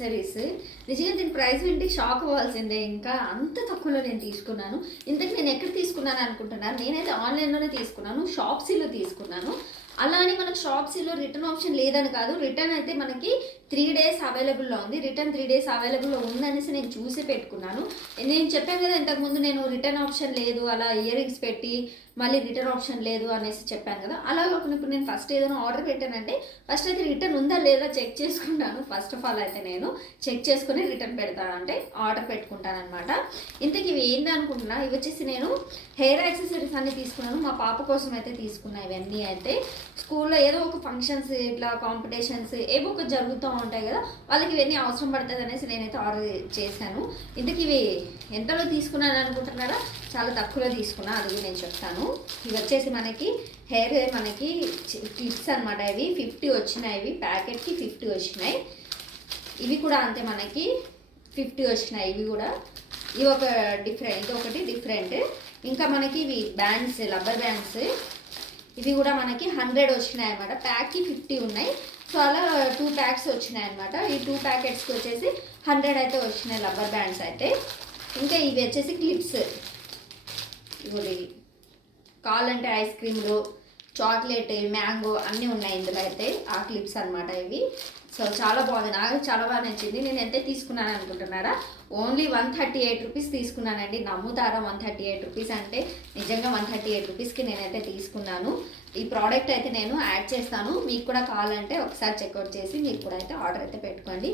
Accessories. నిజంగా దీని price వింటే షాక్ అవ్వాల్సిందే. ఇంకా అంత తక్కువలో నేను తీసుకున్నాను. ఇంతకు నేను ఎక్కడ తీసుకున్నాను అనుకుంటున్నాను, నేనైతే ఆన్లైన్లోనే తీసుకున్నాను, షాప్సీలో తీసుకున్నాను. అలా అని మనకు షాప్సీలో రిటర్న్ ఆప్షన్ లేదని కాదు, రిటర్న్ అయితే మనకి 3 days అవైలబుల్లో ఉంది. రిటర్న్ 3 days అవైలబుల్లో ఉందనేసి నేను చూసి పెట్టుకున్నాను. నేను చెప్పాను కదా ఇంతకుముందు, నేను రిటర్న్ ఆప్షన్ లేదు అలా ఇయర్ రింగ్స్ పెట్టి మళ్ళీ రిటర్న్ ఆప్షన్ లేదు అనేసి చెప్పాను కదా. అలా కాకుండా ఇప్పుడు నేను ఫస్ట్ ఏదైనా ఆర్డర్ పెట్టానంటే ఫస్ట్ అయితే రిటర్న్ ఉందా లేదా చెక్ చేసుకుంటాను. ఫస్ట్ ఆఫ్ ఆల్ అయితే నేను చెక్ చేసుకుని రిటర్న్ పెడతాను, అంటే ఆర్డర్ పెట్టుకుంటాను అనమాట. ఇంతకు ఇవి ఏంటి అనుకుంటున్నా, ఇవి వచ్చేసి నేను హెయిర్ యాక్సెసరీస్ అన్ని తీసుకున్నాను. మా పాప కోసం అయితే తీసుకున్నా. ఇవన్నీ అయితే స్కూల్లో ఏదో ఒక ఫంక్షన్స్, ఇట్లా కాంపిటీషన్స్ ఏవో ఒక జరుగుతూ ఉంటాయి కదా, వాళ్ళకి ఇవన్నీ అవసరం పడుతుంది అనేసి నేనైతే ఆర్డర్ చేశాను. ఇంతకు ఇవి ఎంతలో తీసుకున్నాను అనుకుంటున్నారా, చాలా తక్కువలో తీసుకున్నా, అది నేను చెప్తాను. ఇవి వచ్చేసి మనకి హెయిర్ మనకి క్లిప్స్ అనమాట. ఇవి 50 వచ్చినాయి, ఇవి ప్యాకెట్కి 50 వచ్చినాయి. ఇవి కూడా అంతే, మనకి 50 వచ్చినాయి. ఇవి కూడా ఇవి ఒక డిఫరెంట్, ఇది ఒకటి డిఫరెంట్. ఇంకా మనకి ఇవి బ్యాండ్స్, రబ్బర్ బ్యాండ్స్, ఇవి కూడా మనకి 100 వచ్చినాయి అనమాట. ప్యాక్కి 50 ఉన్నాయి. సో అలా 2 ప్యాక్స్ వచ్చినాయి అనమాట. ఈ 2 ప్యాకెట్స్కి వచ్చేసి 100 అయితే వచ్చినాయి రబ్బర్ బ్యాండ్స్ అయితే. ఇంకా ఇవి వచ్చేసి క్లిప్స్, ఇవి కావాలంటే ఐస్ క్రీమ్లు, చాక్లెట్, మ్యాంగో అన్నీ ఉన్నాయి ఇందులో అయితే. ఆ క్లిప్స్ అనమాట ఇవి. సో చాలా బాగుంది, నాకు చాలా బాగా నచ్చింది. నేను ఎంత తీసుకున్నాను అనుకుంటున్నారా, ఓన్లీ 138 రూపీస్ తీసుకున్నానండి. నమ్ముతారా, 138 రూపీస్ అంటే నిజంగా 138 రూపీస్కి నేనైతే తీసుకున్నాను. ఈ ప్రోడక్ట్ అయితే నేను యాడ్ చేస్తాను, మీకు కూడా కావాలంటే ఒకసారి చెక్అవుట్ చేసి మీరు కూడా అయితే ఆర్డర్ అయితే పెట్టుకోండి.